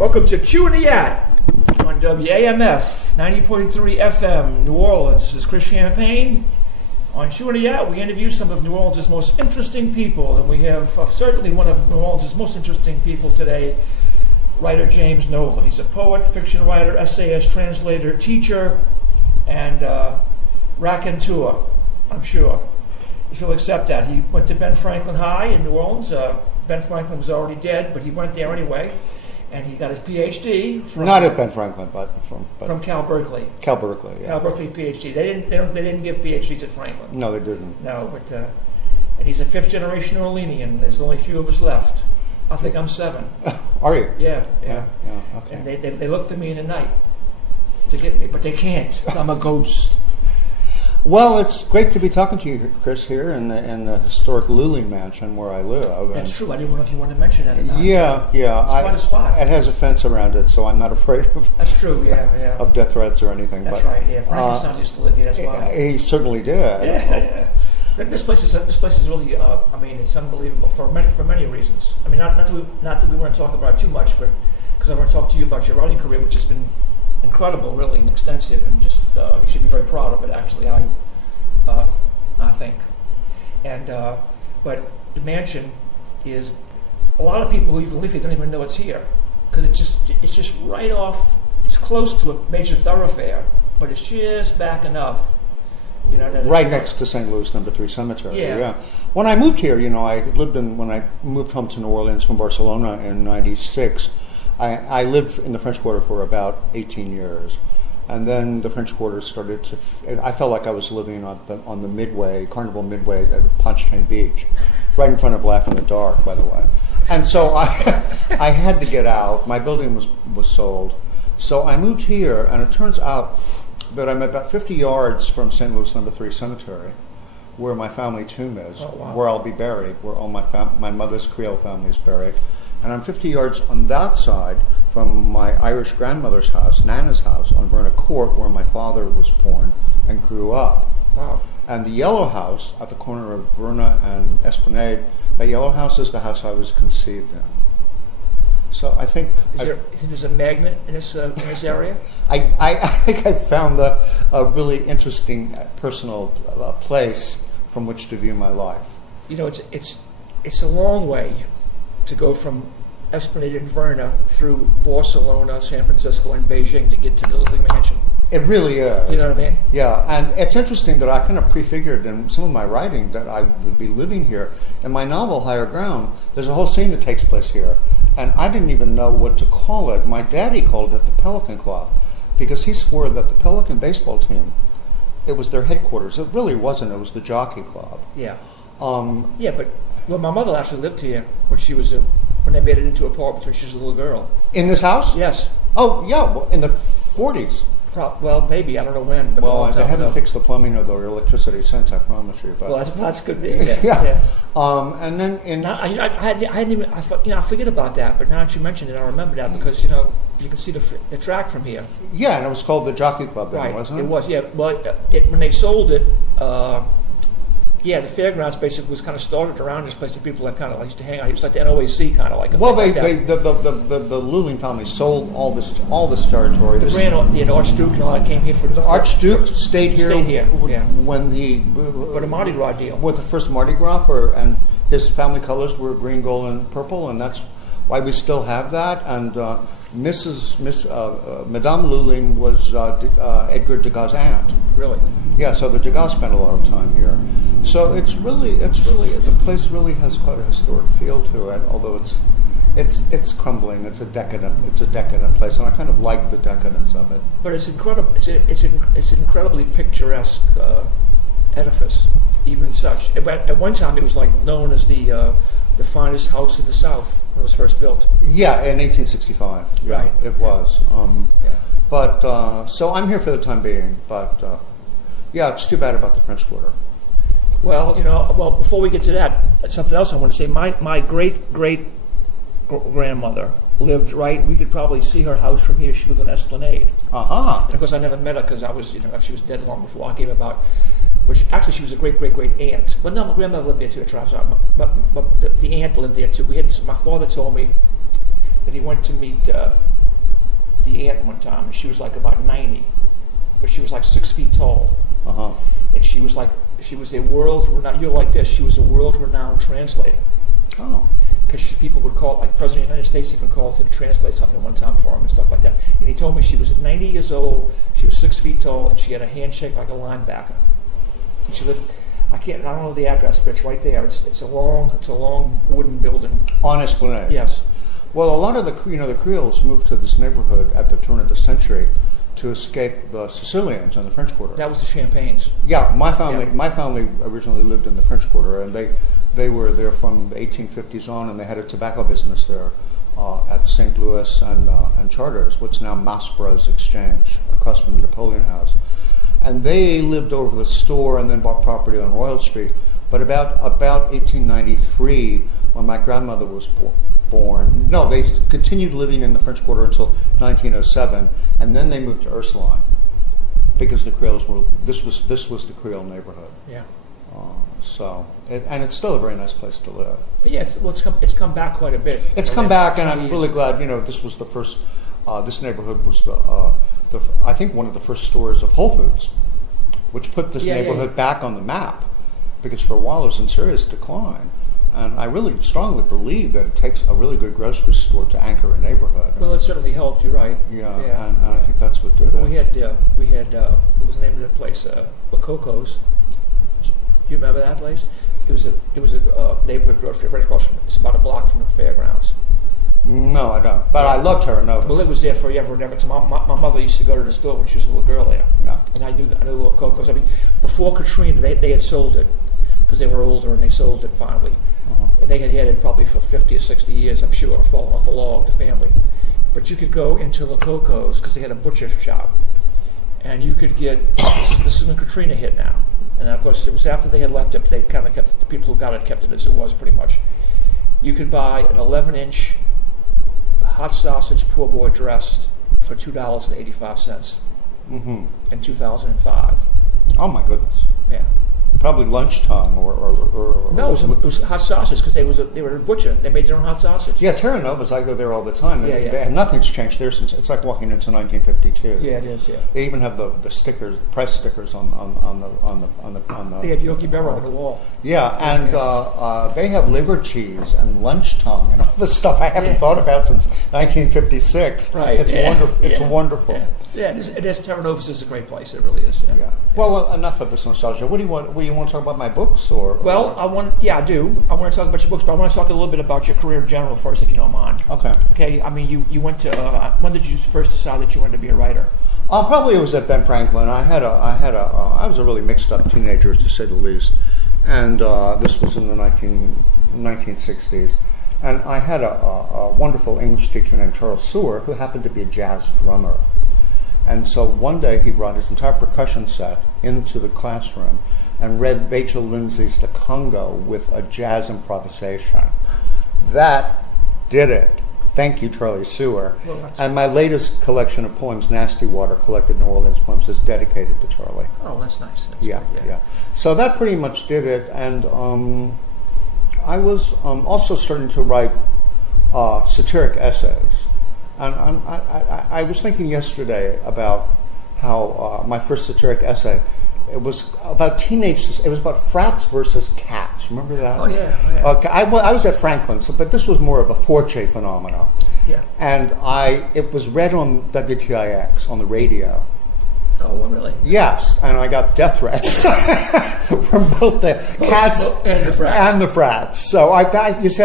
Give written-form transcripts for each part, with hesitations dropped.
Welcome to Chewin Da Yat on WAMF 90.3 FM, New Orleans. This is Chris Champagne. On Chewin Da Yat, we interview some of New Orleans' most interesting people, and we have certainly one of New Orleans' most interesting people today, writer James Nolan. He's a poet, fiction writer, essayist, translator, teacher, and raconteur, I'm sure, if you'll accept that. He went to Ben Franklin High in New Orleans. Ben Franklin was already dead, but he went there anyway. And he got his PhD from not at Ben Franklin, but from Cal Berkeley. Cal Berkeley, yeah. Cal Berkeley PhD. They didn't give PhDs at Franklin. No, they didn't. No, but and he's a fifth generation Orleanian. There's only a few of us left. I think I'm 7. Are you? Yeah. Okay. And they look for me in the night to get me, but they can't. I'm a ghost. Well, it's great to be talking to you, Chris, here in the historic Luling Mansion where I live. That's true. I didn't know if you wanted to mention that or not. Yeah. It's quite a spot. It has a fence around it, so I'm not afraid of. That's true. Yeah. Of death threats or anything. That's right. Yeah, Frankenstein used to live here. That's why. He certainly did. Yeah. This place is really. I mean, it's unbelievable for many reasons. I mean, not that we want to talk about it too much, but because I want to talk to you about your writing career, which has been incredible, really, and extensive, and just you should be very proud of it. Actually, I think. And but the mansion is a lot of people who even live here don't even know it's here because it's just right off. It's close to a major thoroughfare, but it's just back enough. You know, right next to St. Louis No. 3 Cemetery. Yeah. When I moved here, when I moved home to New Orleans from Barcelona in '96. I lived in the French Quarter for about 18 years, and then the French Quarter started to. I felt like I was living on the Midway, Carnival Midway at Pontchartrain Beach, right in front of Laugh in the Dark, by the way. And so I had to get out. My building was sold, so I moved here, and it turns out that I'm about 50 yards from St. Louis No. 3 Cemetery, where my family tomb is, where I'll be buried, where all my mother's Creole family is buried. And I'm 50 yards on that side from my Irish grandmother's house, Nana's house, on Verna Court, where my father was born and grew up. Wow. And the yellow house at the corner of Verna and Esplanade, that yellow house is the house I was conceived in. So I think... there's a magnet in this area? I think I found a really interesting personal place from which to view my life. You know, it's a long way to go from Esplanade and Verna through Barcelona, San Francisco, and Beijing to get to the Luling Mansion. It really is. You know what I mean? Yeah, and it's interesting that I kind of prefigured in some of my writing that I would be living here. In my novel, Higher Ground, there's a whole scene that takes place here, and I didn't even know what to call it. My daddy called it the Pelican Club, because he swore that the Pelican baseball team, it was their headquarters. It really wasn't. It was the Jockey Club. Yeah. But my mother actually lived here when they made it into an apartment when she was a little girl. In this house? Yes. Oh, yeah, in the 40s. Well, maybe. I don't know when. But they haven't fixed the plumbing or the electricity since, I promise you. But. Well, that's good. Yeah. And then I forget about that, but now that you mentioned it, I remember that because you can see the track from here. Yeah, and it was called the Jockey Club then, right. Wasn't it? It was, yeah. Well, when they sold it, the fairgrounds basically was kind of started around this place that people that kind of used to hang out. It was like the NOAC kind of like. Well, the Luling family sold all this territory. The Archduke and all that came here for the Archduke stayed here. Yeah. When for the Mardi Gras deal. With the first Mardi Gras, and his family colors were green, gold, and purple, and that's why we still have that. And Madame Luling was Edgar Degas' aunt. Really? Yeah. So the Degas spent a lot of time here. So it's really the place really has quite a historic feel to it. Although it's crumbling. It's a decadent place, and I kind of like the decadence of it. But it's incredible. It's an incredibly picturesque edifice, even such. At one time, it was like known as the finest house in the South when it was first built. Yeah, in 1865. Yeah, right. It was. But so I'm here for the time being. But it's too bad about the French Quarter. Well, before we get to that, something else I want to say. My great grandmother lived right. We could probably see her house from here. She lived on Esplanade. And of course, I never met her because I was, she was dead long before I came about. But she was a great aunt. But no, my grandmother lived there too. But the aunt lived there too. My father told me and he went to meet the aunt one time, and she was like about 90, but she was like 6 feet tall. Uh-huh. And she was a world-renowned, you're like this, she was a world-renowned translator. Oh. Because people would call, like President of the United States even called her to translate something one time for him and stuff like that. And he told me she was 90 years old, she was 6 feet tall, and she had a handshake like a linebacker. And she lived, I don't know the address, but it's right there. It's a long wooden building. On Esplanade. Yes. Well, a lot of the Creoles moved to this neighborhood at the turn of the century to escape the Sicilians in the French Quarter. That was the Champagnes. Yeah, my family originally lived in the French Quarter, and they were there from the 1850s on, and they had a tobacco business there at St. Louis and Charters, what's now Maspera's Exchange, across from the Napoleon House. And they lived over the store and then bought property on Royal Street. But about 1893, when my grandmother was born, no, they continued living in the French Quarter until 1907, and then they moved to Ursuline because the Creoles were. This was the Creole neighborhood. Yeah. And it's still a very nice place to live. Yeah, it's come back quite a bit. It's come back, and I'm really glad. This was the first. This neighborhood was I think one of the first stores of Whole Foods, which put this neighborhood back on the map, because for a while it was in serious decline. And I really strongly believe that it takes a really good grocery store to anchor a neighborhood. Well, it certainly helped. You're right. And I think that's what did it. We had what was the name of that place? La Coco's. Do you remember that place? It was a neighborhood grocery right across from. It's about a block from the fairgrounds. No, I don't. But I loved Terra Nova. Well, it was there forever and ever. Cause my mother used to go to the store when she was a little girl there. Yeah. And I knew La Coco's. I mean, before Katrina, they had sold it because they were older, and they sold it finally. Uh-huh. And they had it probably for 50 or 60 years, I'm sure, falling off a log, the family. But you could go into La Coco's because they had a butcher shop, and you could get. This is when Katrina hit now, and of course it was after they had left it. They kind of kept it, the people who got it kept it as it was pretty much. You could buy an 11-inch hot sausage poor boy dressed for $2.85 in 2005. Oh my goodness! Yeah. Probably lunch tongue or no, it was hot sausage because they were a butcher. They made their own hot sausage. Yeah, Terra Nova's. I go there all the time. Nothing's changed there since. It's like walking into 1952. Yeah, it is. Yeah. They even have the stickers, price stickers on the. They have Yogi Berra on the wall. Yeah, and they have liver cheese and lunch tongue and all this stuff I haven't thought about since 1956. Right. It's wonderful. It's wonderful. Yeah, it is. Terra Nova's is a great place. It really is. Yeah. Well, enough of this nostalgia. What do you want? You want to talk about my books, or? Well, I do. I want to talk about your books, but I want to talk a little bit about your career in general first, if you don't mind. Okay. Okay. I mean, you went to. When did you first decide that you wanted to be a writer? Probably it was at Ben Franklin. I was a really mixed up teenager, to say the least, and this was in the 1960s. And I had a wonderful English teacher named Charles Sewer, who happened to be a jazz drummer. And so one day he brought his entire percussion set into the classroom and read Vachel Lindsay's The Congo with a jazz improvisation. That did it. Thank you, Charlie Sewer. Well, and my latest collection of poems, Nasty Water, collected New Orleans poems, is dedicated to Charlie. Oh, that's nice. That's good, yeah. So that pretty much did it. And I was also starting to write satiric essays. And I was thinking yesterday about how my first satiric essay, it was about teenagers. It was about frats versus cats. Remember that? Oh yeah. Okay, I was at Franklin, but this was more of a Forte phenomenon. Yeah. And it was read on WTIX on the radio. Oh, well, really? Yes, and I got death threats from both the cats and the frats. So I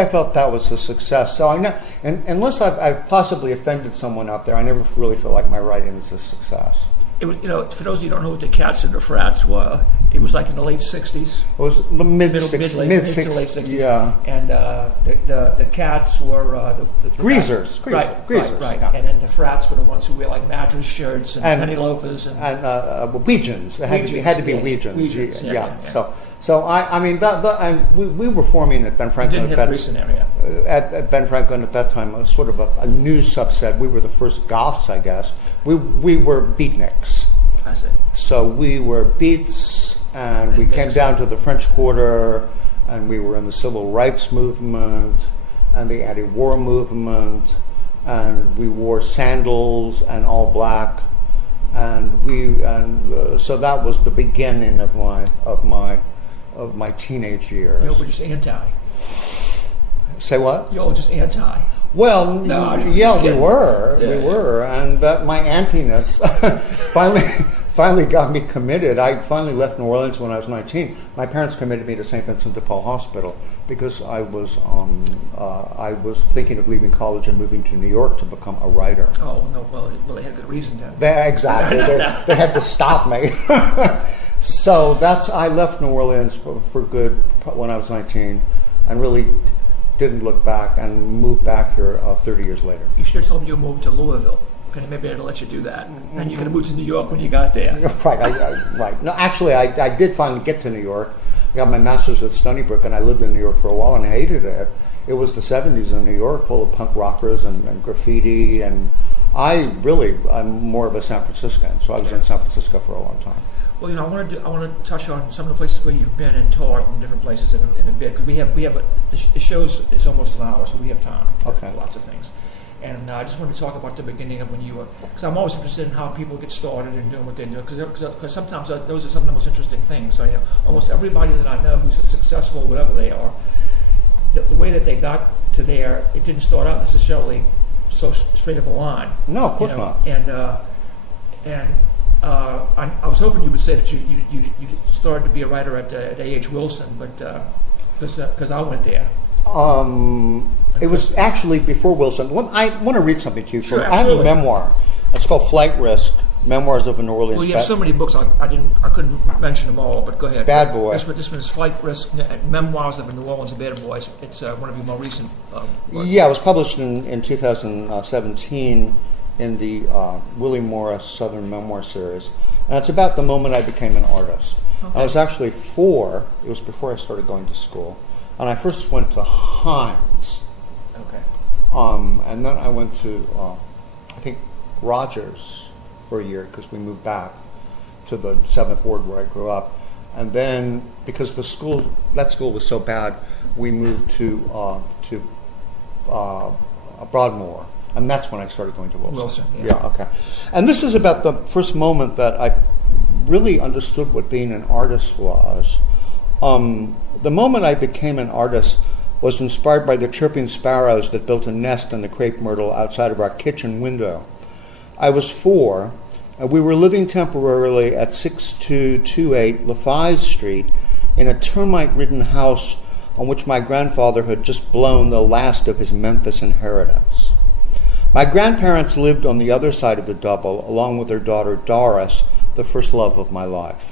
felt that was a success. So I know, and unless I've possibly offended someone out there, I never really feel like my writing is a success. It was, for those of you who don't know what the cats and the frats were, it was like in the late 60s. It was the mid to late 60s. Yeah. And the cats were the greasers. Right. Yeah. And then the frats were the ones who wear like madras shirts and penny loafers and Weegians. It had to be Weegians. Weegians. Yeah. So I mean and we were forming at Ben Franklin. Didn't have Greece area. At Ben Franklin at that time, sort of a new subset. We were the first goths, I guess. We were beatniks. I see. So we were beats, and we came down to the French Quarter, and we were in the civil rights movement and the anti-war movement, and we wore sandals and all black, and so that was the beginning of my teenage years. You were just anti. Say what? You were just anti. Well, No, yeah, we were, Yeah. and that my antiness finally got me committed. I finally left New Orleans when I was 19. My parents committed me to St. Vincent de Paul Hospital because I was thinking of leaving college and moving to New York to become a writer. Oh no, well, they had a good reason then. Exactly, they had to stop me. So I left New Orleans for good when I was 19, and really didn't look back, and moved back here 30 years later. You should have told me you were moving to Louisville. Okay, maybe I'd let you do that. Then you could have moved to New York when you got there. Right, right. No, actually, I did finally get to New York. I got my master's at Stony Brook, and I lived in New York for a while, and I hated it. It was the 70s in New York, full of punk rockers and graffiti, and I'm more of a San Franciscan, so I was in San Francisco for a long time. Well, I want to touch on some of the places where you've been and taught in different places in a bit, because the show's is almost an hour, so we have time for lots of things. And I just wanted to talk about the beginning of when you were, because I'm always interested in how people get started and doing what they do, because sometimes those are some of the most interesting things. So almost everybody that I know who's successful, whatever they are, the way that they got to there, it didn't start out necessarily so straight of a line. No, of course not. And I was hoping you would say that you started to be a writer at A.H. Wilson, but because I went there. It was actually before Wilson. I want to read something to you. Sure, I have a memoir. It's called Flight Risk: Memoirs of a New Orleans. Well, you have so many books. I couldn't mention them all. But go ahead. Bad Boy. This one's Flight Risk: Memoirs of a New Orleans Bad Boy. It's one of your more recent. Work. Yeah, it was published in 2017 in the Willie Morris Southern Memoir Series, and it's about the moment I became an artist. Okay. I was actually 4. It was before I started going to school, and I first went to Hines. Okay. And then I went to I think Rogers for a year because we moved back to the 7th Ward where I grew up, and then because that school was so bad, we moved to Broadmoor. And that's when I started going to Wilson. Yeah, okay. And this is about the first moment that I really understood what being an artist was. The moment I became an artist was inspired by the chirping sparrows that built a nest in the crepe myrtle outside of our kitchen window. I was 4, and we were living temporarily at 6228 LaFayette Street in a termite-ridden house on which my grandfather had just blown the last of his Memphis inheritance. My grandparents lived on the other side of the double, along with their daughter Doris, the first love of my life.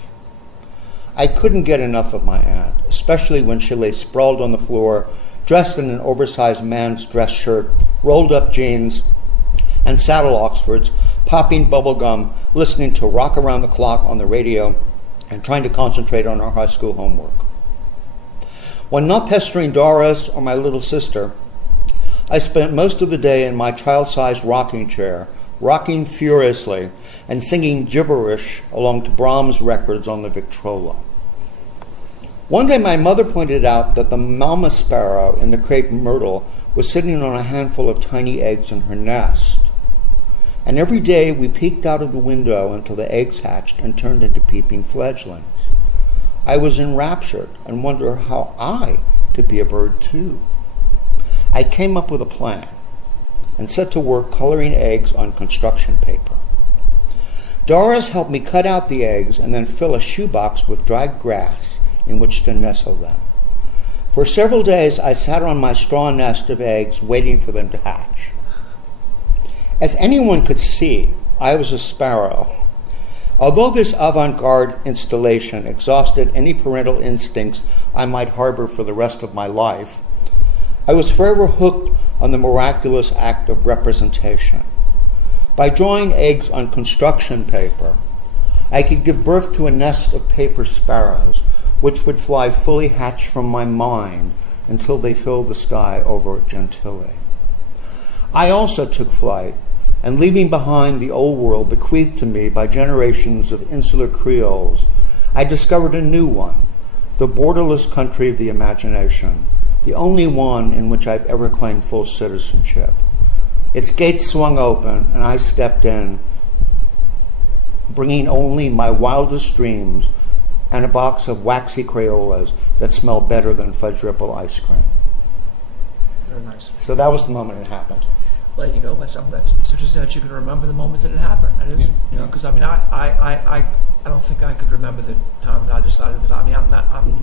I couldn't get enough of my aunt, especially when she lay sprawled on the floor, dressed in an oversized man's dress shirt, rolled up jeans, and saddle Oxfords, popping bubble gum, listening to Rock Around the Clock on the radio, and trying to concentrate on our high school homework. When not pestering Doris or my little sister, I spent most of the day in my child-sized rocking chair, rocking furiously and singing gibberish along to Brahms records on the Victrola. One day my mother pointed out that the mama sparrow in the crepe myrtle was sitting on a handful of tiny eggs in her nest. And every day we peeked out of the window until the eggs hatched and turned into peeping fledglings. I was enraptured and wondered how I could be a bird too. I came up with a plan and set to work coloring eggs on construction paper. Doris helped me cut out the eggs and then fill a shoebox with dried grass in which to nestle them. For several days I sat on my straw nest of eggs waiting for them to hatch. As anyone could see, I was a sparrow. Although this avant-garde installation exhausted any parental instincts I might harbor for the rest of my life, I was forever hooked on the miraculous act of representation. By drawing eggs on construction paper, I could give birth to a nest of paper sparrows, which would fly fully hatched from my mind until they filled the sky over Gentilly. I also took flight, and leaving behind the old world bequeathed to me by generations of insular Creoles, I discovered a new one, the borderless country of the imagination, the only one in which I've ever claimed full citizenship. its gates swung open, and I stepped in, bringing only my wildest dreams and a box of waxy Crayolas that smell better than fudge ripple ice cream. Very nice. So that was the moment it happened. Well, there you go. That's interesting that you can remember the moment that it happened. That is, you know, because I mean, I don't think I could remember the time that I decided that. I mean, I'm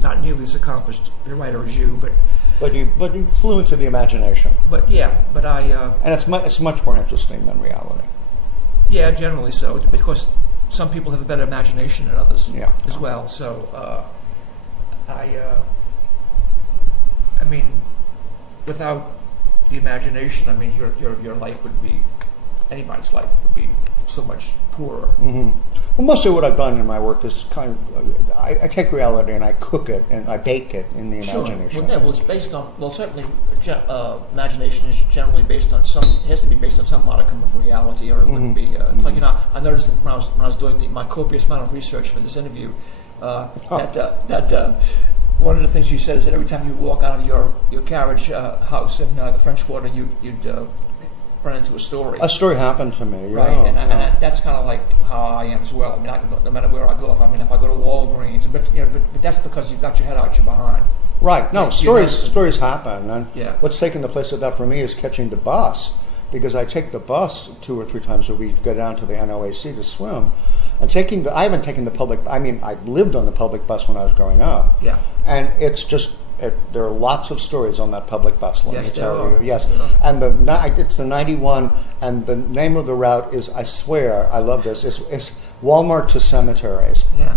not nearly as accomplished a writer as you, but you flew into the imagination. But yeah, but and it's much more interesting than reality. Yeah, generally so, because some people have a better imagination than others. Yeah. As well. So I mean, without the imagination, I mean, your life would be, anybody's life would be so much poorer. Mm-hmm. Well, most of what I've done in my work is kind of, I take reality and I cook it and I bake it in the imagination. Sure. Well, yeah, well, it's based on, well, certainly imagination is generally based on it has to be based on some modicum of reality, or it wouldn't be. It's like, you know, I noticed that when I was doing my copious amount of research for this interview, that one of the things you said is that every time you walk out of your carriage house in the French Quarter, you'd run into a story. A story happened to me, right? And that's kind of like how I am as well. I mean, no matter where I go, if I go to Walgreens, but that's because you've got your head out your behind. Right. No, stories happen, and yeah. What's taken the place of that for me is catching the bus, because I take the bus 2 or 3 times a week to go down to the NOAC to swim. And I haven't taken the public. I mean, I lived on the public bus when I was growing up. Yeah. And it's just there are lots of stories on that public bus. Let me tell you. Yes. And it's the 91, and the name of the route is, I swear, I love this. It's Walmart to cemeteries. Yeah.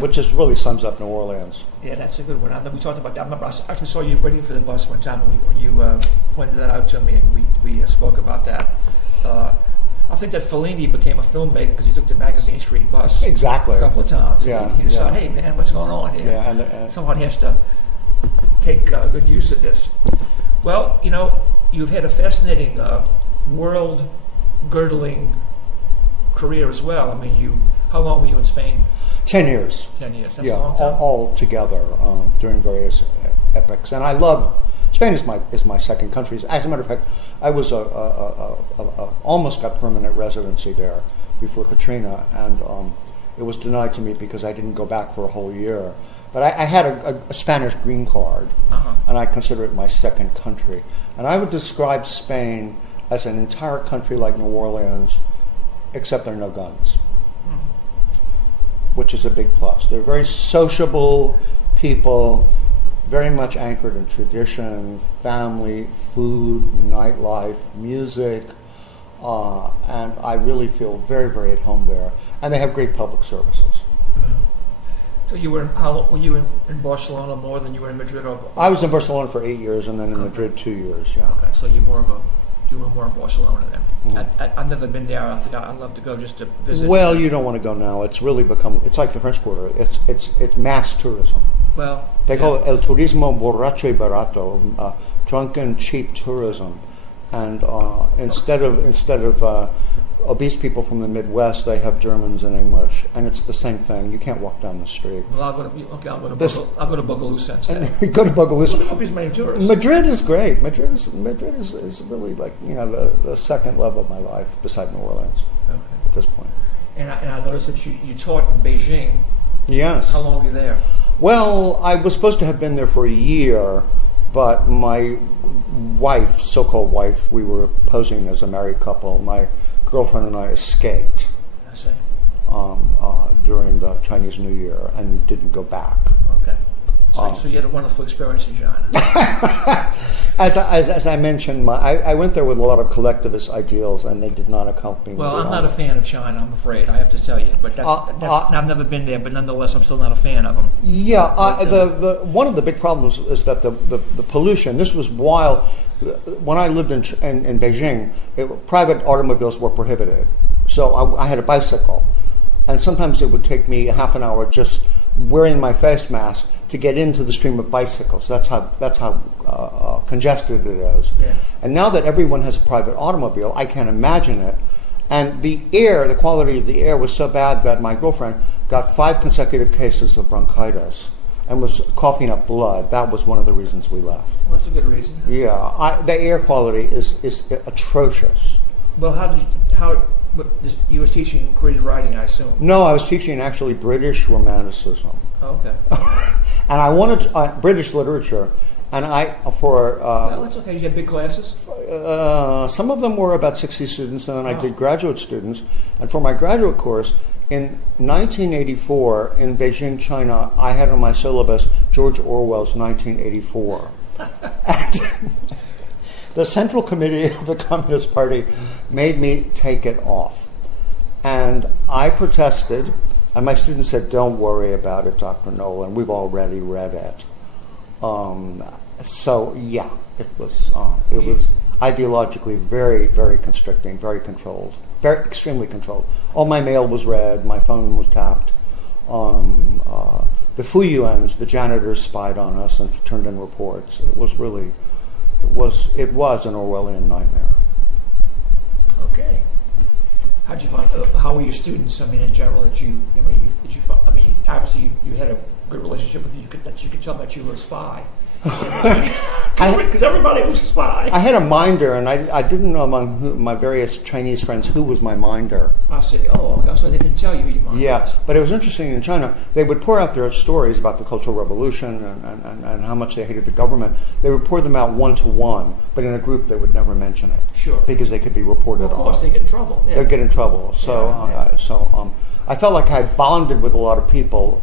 Which is really sums up New Orleans. Yeah, that's a good one. I know we talked about that. I remember I actually saw you waiting for the bus one time when you pointed that out to me, and we spoke about that. I think that Fellini became a filmmaker because he took the Magazine Street bus exactly a couple of times. Yeah, he decided, hey man, what's going on here? Yeah, and someone has to take good use of this. Well, you know, you've had a fascinating world-girdling career as well. I mean, how long were you in Spain? 10 years. 10 years. That's a long time. All together during various epochs, and I love. Spain is my second country. As a matter of fact, I was almost got permanent residency there before Katrina, and it was denied to me because I didn't go back for a whole year. But I had a Spanish green card, and I consider it my second country. And I would describe Spain as an entire country like New Orleans, except there are no guns, which is a big plus. They're very sociable people, very much anchored in tradition, family, food, nightlife, music, and I really feel very, very at home there. And they have great public services. So were you in Barcelona more than you were in Madrid? I was in Barcelona for 8 years, and then in Madrid 2 years. Yeah. Okay, so you were more in Barcelona then. I've never been there. I think I'd love to go just to visit. Well, you don't want to go now. It's really become. It's like the French Quarter. It's mass tourism. Well, they call it el turismo borracho y barato, drunken cheap tourism, and instead of obese people from the Midwest, they have Germans and English, and it's the same thing. You can't walk down the street. Well, I'll go to Boogaloo instead. You go to Boogaloo. Hope he's many tourists. Madrid is great. Madrid is really like, you know, the second love of my life beside New Orleans at this point. And I noticed that you taught in Beijing. Yes. How long were you there? Well, I was supposed to have been there for a year, but my wife, so-called wife, we were posing as a married couple. My girlfriend and I escaped during the Chinese New Year and didn't go back. Okay. So you had a wonderful experience in China. As I mentioned, I went there with a lot of collectivist ideals, and they did not accompany me. Well, I'm not a fan of China, I'm afraid. I have to tell you, but I've never been there. But nonetheless, I'm still not a fan of them. Yeah, one of the big problems is that the pollution. This was while when I lived in Beijing, private automobiles were prohibited. So I had a bicycle, and sometimes it would take me half an hour just wearing my face mask to get into the stream of bicycles. That's how congested it is. Yeah. And now that everyone has a private automobile, I can't imagine it. And the quality of the air was so bad that my girlfriend got 5 consecutive cases of bronchitis. and was coughing up blood. That was one of the reasons we left. Well, that's a good reason. Yeah, the air quality is atrocious. Well, you was teaching creative writing, I assume? No, I was teaching actually British Romanticism. Oh, okay. And I wanted British literature, and well, that's okay. You had big classes? Some of them were about 60 students, and then I did graduate students. And for my graduate course, in 1984, in Beijing, China, I had on my syllabus George Orwell's 1984. And the Central Committee of the Communist Party made me take it off. And I protested, and my students said, "Don't worry about it, Dr. Nolan. We've already read it." So yeah, it was ideologically very, very constricting, very controlled, very extremely controlled. All my mail was read, my phone was tapped. The Fuyuans, the janitors, spied on us and turned in reports. It was an Orwellian nightmare. Okay. How'd you find? How were your students? I mean, in general, obviously you had a good relationship with you. That you could tell that you were a spy. Because everybody was a spy. I had a minder, and I didn't know among my various Chinese friends who was my minder. I see. Oh, so they didn't tell you who your minder was. Yeah, but it was interesting in China. They would pour out their stories about the Cultural Revolution and how much they hated the government. They would pour them out one to one, but in a group they would never mention it. Sure. Because they could be reported on. Well, of course, they get in trouble. Yeah. They'd get in trouble. So, I felt like I bonded with a lot of people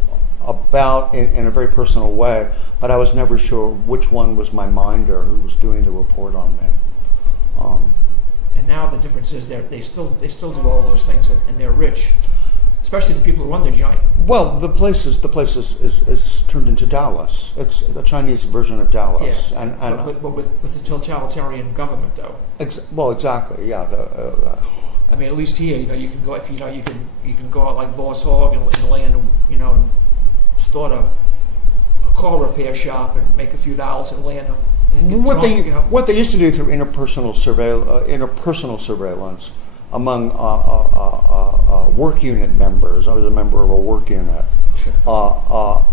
in a very personal way, but I was never sure which one was my minder who was doing the report on me. And now the difference is that they still do all those things, and they're rich, especially the people who run the giant. Well, the place is turned into Dallas. It's the Chinese version of Dallas, yeah. But with the totalitarian government, though. Well, exactly. Yeah. I mean, at least here, you can go if you can go out like Boss Hogg and land, and start a car repair shop and make a few dollars and land and get what they used to do through interpersonal surveillance among work unit members. I was a member of a work unit. Sure.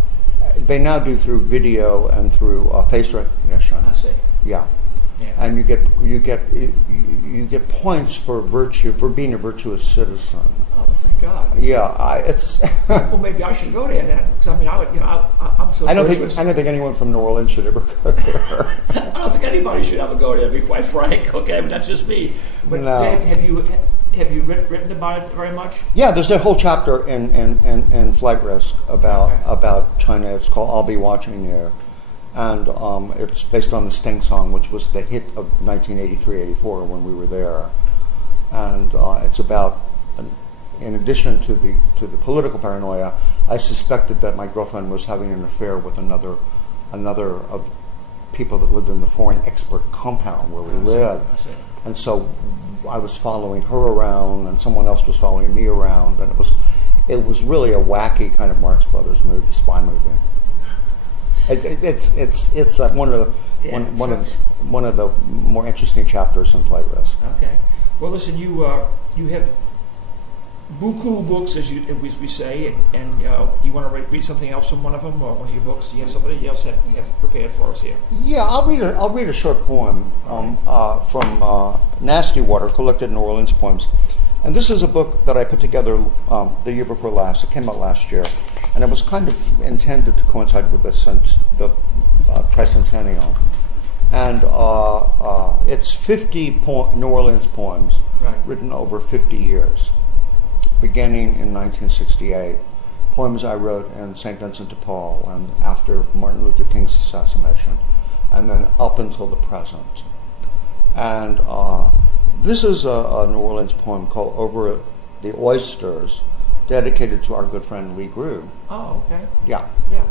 They now do through video and through face recognition. I see. Yeah. Yeah. And you get points for being a virtuous citizen. Oh, thank God. Yeah, it's. Well, maybe I should go there then. Because I mean, I'm so. I don't think anyone from New Orleans should ever go there. I don't think anybody should ever go there. To be quite frank, okay, but that's just me. But no. have you written about it very much? Yeah, there's a whole chapter in Flight Risk about China. It's called "I'll Be Watching You." And it's based on the Sting song, which was the hit of 1983-84 when we were there. And it's about, in addition to the political paranoia, I suspected that my girlfriend was having an affair with another of people that lived in the foreign expert compound where we lived. And so I was following her around, and someone else was following me around, and it was really a wacky kind of Marx Brothers movie, spy movie. It's one of the more interesting chapters in Flight Risk. Okay. Well, listen, you have buku books, as we say, and you want to read something else from one of them, or one of your books? Do you have somebody else that you have prepared for us here? Yeah, I'll read a short poem from Nasty Water, collected New Orleans poems. And this is a book that I put together the year before last. It came out last year. And it was kind of intended to coincide with the tricentennial. And it's 50 New Orleans poems written over 50 years, beginning in 1968. Poems I wrote in St. Vincent de Paul and after Martin Luther King's assassination, and then up until the present. And this is a New Orleans poem called Over the Oysters, dedicated to our good friend Lee Grew. Oh, okay. Yeah.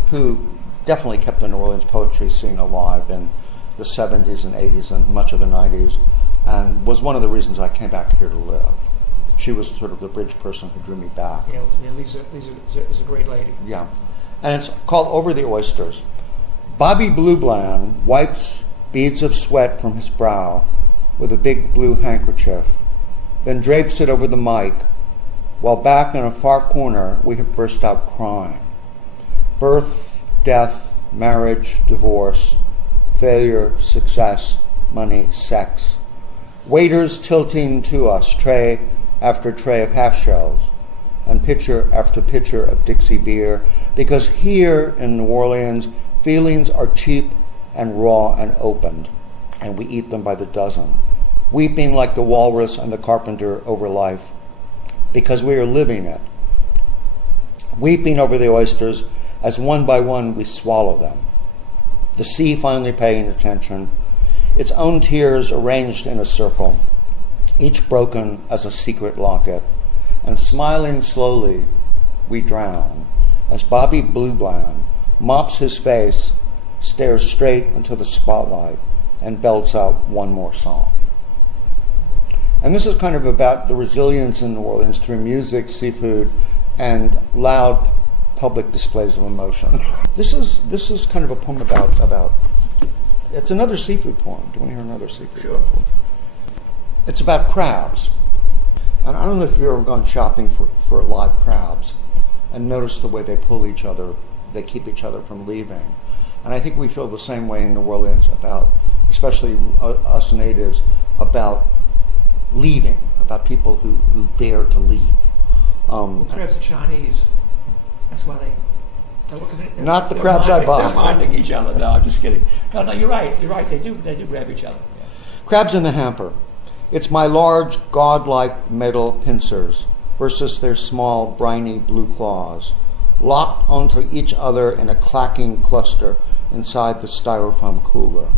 Who definitely kept the New Orleans poetry scene alive in the 70s and 80s and much of the 90s, and was one of the reasons I came back here to live. She was sort of the bridge person who drew me back. Yeah, Lisa is a great lady. Yeah. And it's called Over the Oysters. Bobby Bluebland wipes beads of sweat from his brow with a big blue handkerchief, then drapes it over the mic, while back in a far corner we have burst out crying. Birth, death, marriage, divorce, failure, success, money, sex. Waiters tilting to us tray after tray of half shells and pitcher after pitcher of Dixie beer, because here in New Orleans, feelings are cheap and raw and opened, and we eat them by the dozen, weeping like the walrus and the carpenter over life, because we are living it, weeping over the oysters as one by one we swallow them. The sea finally paying attention, its own tears arranged in a circle, each broken as a secret locket, and smiling slowly, we drown, as Bobby Bluebland mops his face, stares straight into the spotlight, and belts out one more song. And this is kind of about the resilience in New Orleans through music, seafood, and loud public displays of emotion. This is kind of a poem about it's another seafood poem. Do you want to hear another seafood poem? It's about crabs. And I don't know if you've ever gone shopping for live crabs and noticed the way they pull each other, they keep each other from leaving. And I think we feel the same way in New Orleans about, especially us natives, about leaving, about people who dare to leave. Crabs are Chinese. That's why they're looking at not the crabs I buy. They're minding each other. No, I'm just kidding. No, you're right. You're right. They do grab each other. Yeah. Crabs in the hamper. It's my large, godlike metal pincers versus their small, briny blue claws, locked onto each other in a clacking cluster inside the styrofoam cooler.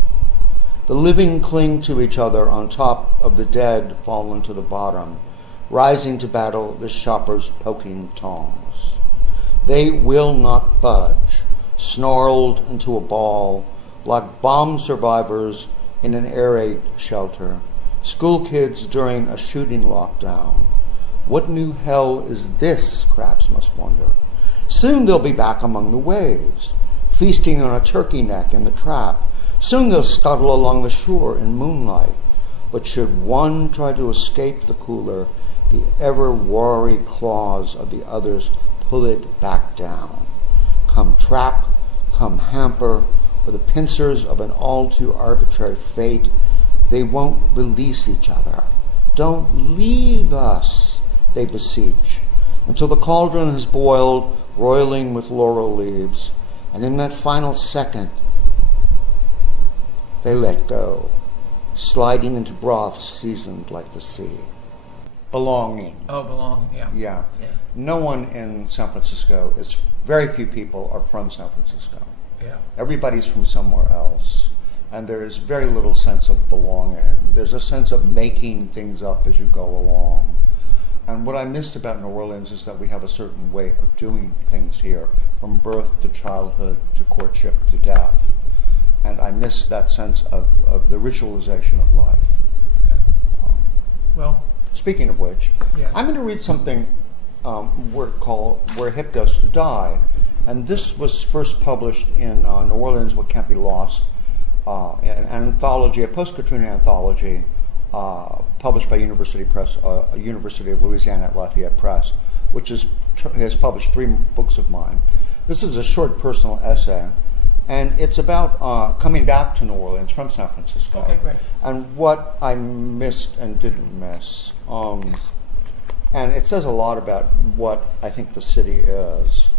The living cling to each other on top of the dead fallen to the bottom, rising to battle the shopper's poking tongs. They will not budge, snarled into a ball, like bomb survivors in an air raid shelter, school kids during a shooting lockdown. What new hell is this, crabs must wonder. Soon they'll be back among the waves, feasting on a turkey neck in the trap. Soon they'll scuttle along the shore in moonlight. But should one try to escape the cooler, the ever-wary claws of the others pull it back down. Come trap, come hamper, or the pincers of an all-too-arbitrary fate, they won't release each other. Don't leave us, they beseech, until the cauldron has boiled, roiling with laurel leaves, and in that final second, they let go, sliding into broth seasoned like the sea. Belonging. Oh, belonging, yeah. Yeah. No one in San Francisco very few people are from San Francisco. Yeah. Everybody's from somewhere else. And there is very little sense of belonging. There's a sense of making things up as you go along. And what I missed about New Orleans is that we have a certain way of doing things here, from birth to childhood to courtship to death. And I miss that sense of the ritualization of life. Okay. Well, speaking of which, yeah. I'm going to read something called Where Hip Goes to Die. And this was first published in New Orleans, What Can't Be Lost, an anthology, a post-Katrina anthology, published by University Press, University of Louisiana at Lafayette Press, which has published 3 books of mine. This is a short personal essay, and it's about coming back to New Orleans from San Francisco. Okay, great. And what I missed and didn't miss. And it says a lot about what I think the city is.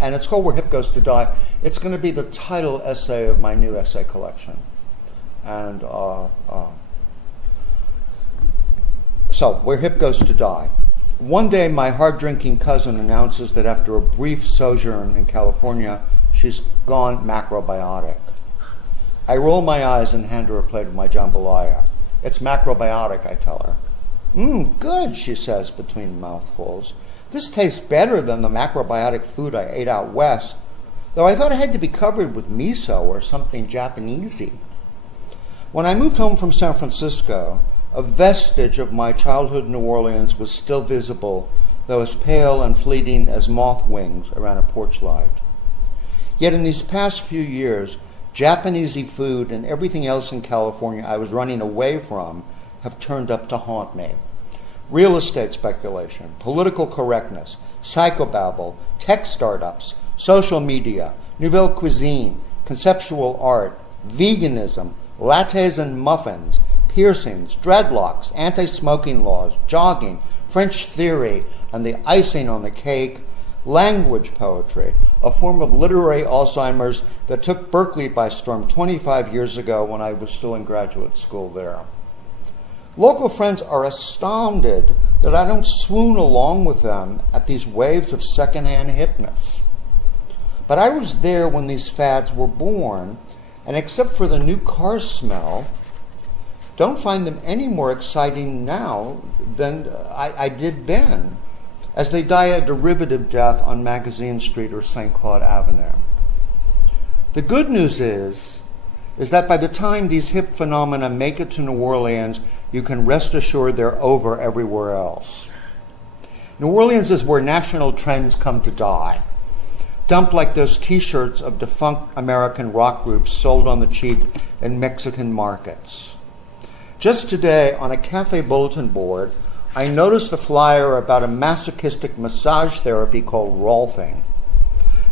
And it's called Where Hip Goes to Die. It's going to be the title essay of my new essay collection. And so, Where Hip Goes to Die. One day, my hard-drinking cousin announces that after a brief sojourn in California, she's gone macrobiotic. I roll my eyes and hand her a plate of my jambalaya. It's macrobiotic, I tell her. Good, she says between mouthfuls. This tastes better than the macrobiotic food I ate out west, though I thought it had to be covered with miso or something Japanesey. When I moved home from San Francisco, a vestige of my childhood New Orleans was still visible, though as pale and fleeting as moth wings around a porch light. Yet in these past few years, Japanesey food and everything else in California I was running away from have turned up to haunt me. Real estate speculation, political correctness, psychobabble, tech startups, social media, nouvelle cuisine, conceptual art, veganism, lattes and muffins, piercings, dreadlocks, anti-smoking laws, jogging, French theory, and the icing on the cake, language poetry, a form of literary Alzheimer's that took Berkeley by storm 25 years ago when I was still in graduate school there. Local friends are astounded that I don't swoon along with them at these waves of secondhand hipness. But I was there when these fads were born, and except for the new car smell, don't find them any more exciting now than I did then, as they die a derivative death on Magazine Street or St. Claude Avenue. The good news is that by the time these hip phenomena make it to New Orleans, you can rest assured they're over everywhere else. New Orleans is where national trends come to die, dumped like those T-shirts of defunct American rock groups sold on the cheap in Mexican markets. Just today, on a cafe bulletin board, I noticed a flyer about a masochistic massage therapy called Rolfing.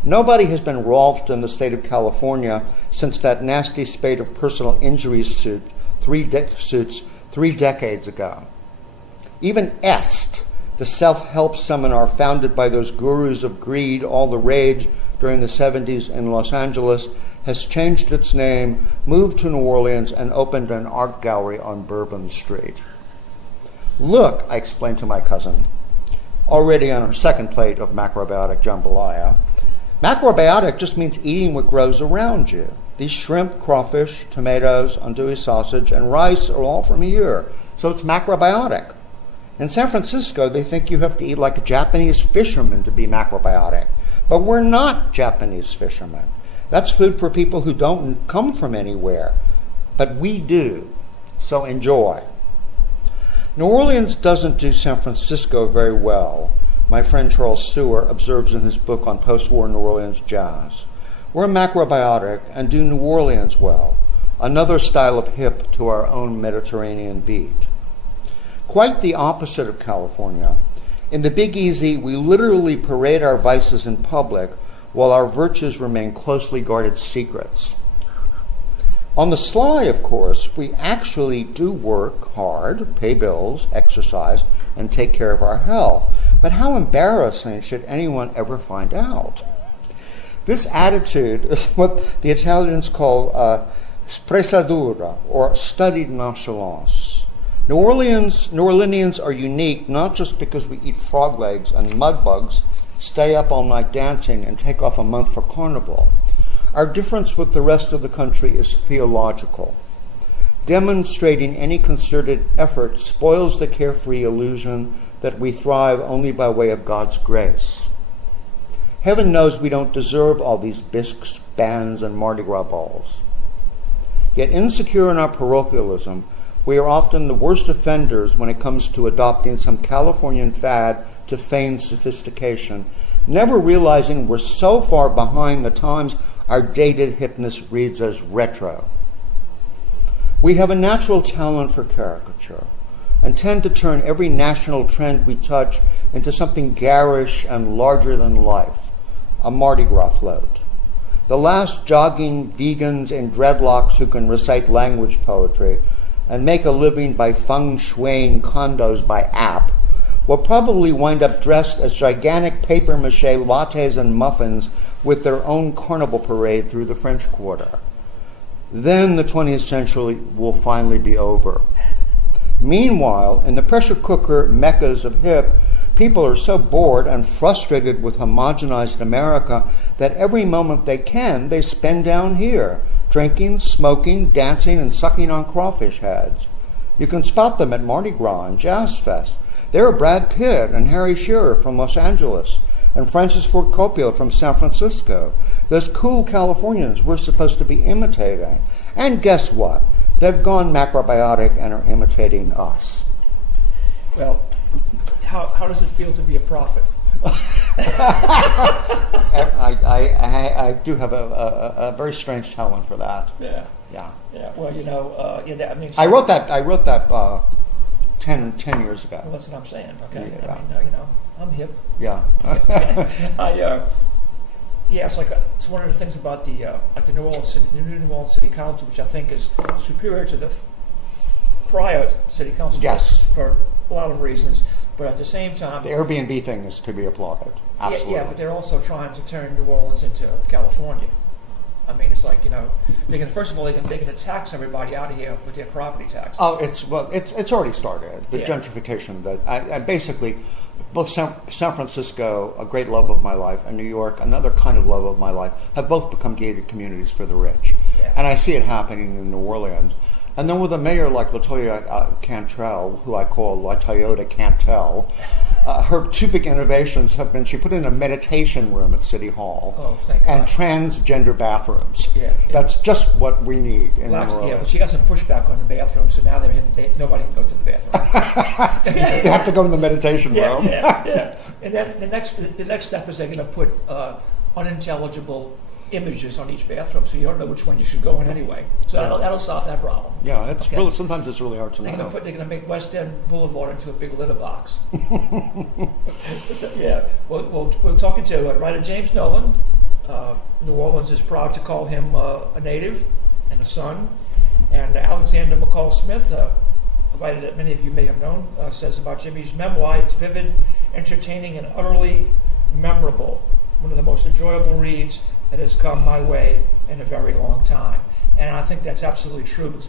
Nobody has been rolfed in the state of California since that nasty spate of personal injury suits 3 decades ago. Even EST, the self-help seminar founded by those gurus of greed, all the rage during the 70s in Los Angeles, has changed its name, moved to New Orleans, and opened an art gallery on Bourbon Street. Look, I explained to my cousin, already on her second plate of macrobiotic jambalaya, macrobiotic just means eating what grows around you. These shrimp, crawfish, tomatoes, andouille sausage, and rice are all from here, so it's macrobiotic. In San Francisco, they think you have to eat like a Japanese fisherman to be macrobiotic, but we're not Japanese fishermen. That's food for people who don't come from anywhere, but we do, so enjoy. New Orleans doesn't do San Francisco very well, my friend Charles Stewart observes in his book on post-war New Orleans jazz. We're macrobiotic and do New Orleans well, another style of hip to our own Mediterranean beat. Quite the opposite of California. In the Big Easy, we literally parade our vices in public while our virtues remain closely guarded secrets. On the sly, of course, we actually do work hard, pay bills, exercise, and take care of our health. But how embarrassing should anyone ever find out? This attitude is what the Italians call sprezzatura, or studied nonchalance. New Orleanians are unique not just because we eat frog legs and mud bugs, stay up all night dancing, and take off a month for carnival. Our difference with the rest of the country is theological. Demonstrating any concerted effort spoils the carefree illusion that we thrive only by way of God's grace. Heaven knows we don't deserve all these bisques, bands, and Mardi Gras balls. Yet insecure in our parochialism, we are often the worst offenders when it comes to adopting some Californian fad to feign sophistication, never realizing we're so far behind the times our dated hipness reads as retro. We have a natural talent for caricature and tend to turn every national trend we touch into something garish and larger than life, a Mardi Gras float. The last jogging vegans in dreadlocks who can recite language poetry and make a living by feng shuiing condos by app will probably wind up dressed as gigantic papier-mâché lattes and muffins with their own carnival parade through the French Quarter. Then the 20th century will finally be over. Meanwhile, in the pressure cooker meccas of hip, people are so bored and frustrated with homogenized America that every moment they can, they spend down here, drinking, smoking, dancing, and sucking on crawfish heads. You can spot them at Mardi Gras and Jazz Fest. There are Brad Pitt and Harry Shearer from Los Angeles and Francis Ford Coppola from San Francisco, those cool Californians we're supposed to be imitating. And guess what? They've gone macrobiotic and are imitating us. Well, how does it feel to be a prophet? I do have a very strange talent for that. Yeah. Yeah. Yeah. Well, I mean, I wrote that 10 years ago. Well, that's what I'm saying. Okay. Yeah. I mean, I'm hip. Yeah. Yeah, it's one of the things about the New Orleans City, the new New Orleans City Council, which I think is superior to the prior City Council. Yes. For a lot of reasons, but at the same time, The Airbnb thing is to be applauded. Absolutely. Yeah, but they're also trying to turn New Orleans into California. I mean, it's like, they can, first of all, they're going to tax everybody out of here with their property taxes. Oh, it's already started. The Yeah. gentrification that I basically, both San Francisco, a great love of my life, and New York, another kind of love of my life, have both become gated communities for the rich. Yeah. And I see it happening in New Orleans. And then with a mayor like LaToya Cantrell, who I call La Toyota Cantel, her two big innovations have been she put in a meditation room at City Hall and transgender bathrooms. Yeah. That's just what we need in New Orleans. Yeah, but she got some pushback on the bathroom, so now nobody can go to the bathroom. They have to go in the meditation room. Yeah. And then the next step is they're going to put unintelligible images on each bathroom, so you don't know which one you should go in anyway. So that'll solve that problem. Yeah, really sometimes it's really hard to know. They're going to make West End Boulevard into a big litter box. Yeah. Well, we're talking to writer James Nolan. New Orleans is proud to call him a native and a son. And Alexander McCall Smith, a writer that many of you may have known, says about Jimmy's memoir, it's vivid, entertaining, and utterly memorable. One of the most enjoyable reads that has come my way in a very long time. And I think that's absolutely true, because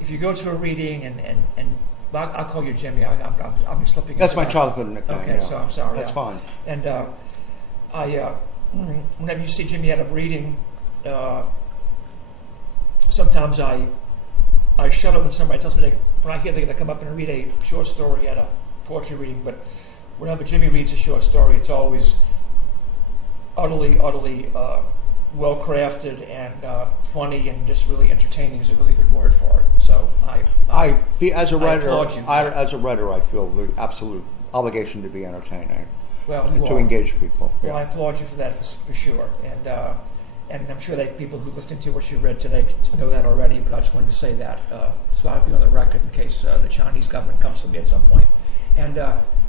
if you go to a reading and I'll call you Jimmy. I'm slipping. That's my childhood nickname. Okay, so I'm sorry. That's fine. And whenever you see Jimmy at a reading, sometimes I shudder when somebody tells me when I hear they're going to come up and read a short story at a poetry reading. But whenever Jimmy reads a short story, it's always utterly well crafted and funny and just really entertaining is a really good word for it. So I feel, as a writer, I feel the absolute obligation to be entertaining. Well, to engage people. Well, I applaud you for that for sure. And I'm sure that people who listen to what you read today know that already. But I just wanted to say that so I'll be on the record in case the Chinese government comes for me at some point. And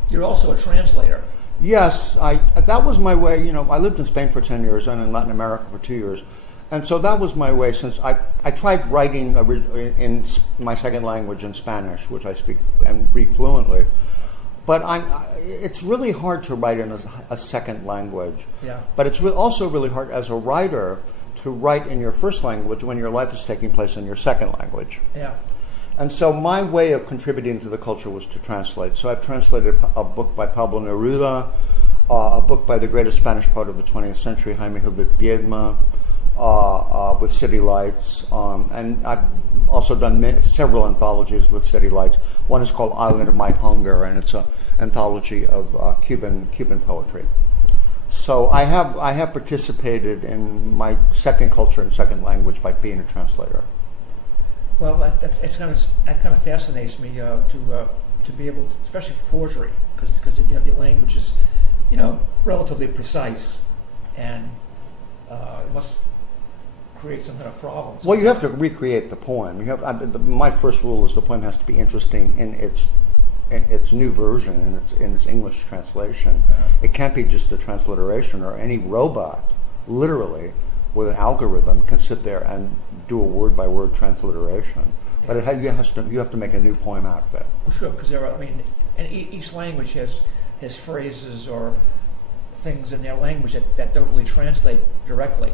you're also a translator. Yes, that was my way. I lived in Spain for 10 years and in Latin America for 2 years. And so that was my way since I tried writing in my second language in Spanish, which I speak and read fluently. But it's really hard to write in a second language. Yeah. But it's also really hard as a writer to write in your first language when your life is taking place in your second language. Yeah. And so my way of contributing to the culture was to translate. So I've translated a book by Pablo Neruda, a book by the greatest Spanish poet of the 20th century, Jaime Gil de Biedma, with City Lights. And I've also done several anthologies with City Lights. One is called Island of My Hunger, and it's an anthology of Cuban poetry. So I have participated in my second culture and second language by being a translator. Well, that kind of fascinates me to be able to, especially for poetry, because the language is relatively precise, and it must create some kind of problems. Well, you have to recreate the poem. My first rule is the poem has to be interesting in its new version, in its English translation. Uh-huh. It can't be just a transliteration, or any robot, literally, with an algorithm can sit there and do a word-by-word transliteration. But you have to make a new poem out of it. Well, sure, because and each language has phrases or things in their language that don't really translate directly